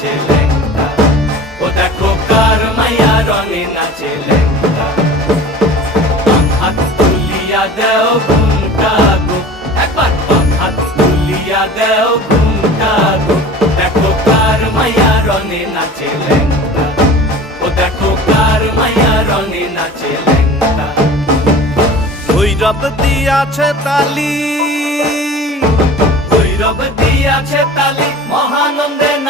নাচে লেঙ্গা ও দেখো কার মাইয়া রনে নাচে লেঙ্গা বাম হাত তুলিয়া দেও ঘুমটা গো। একবার বাম হাত তুলিয়া দেও ঘুমটা গো। দেখো কার মাইয়া রনে নাচে লেঙ্গা ও দেখো কার মাইয়া রনে নাচে লেঙ্গা ভৈরব দিয়াছে তালি।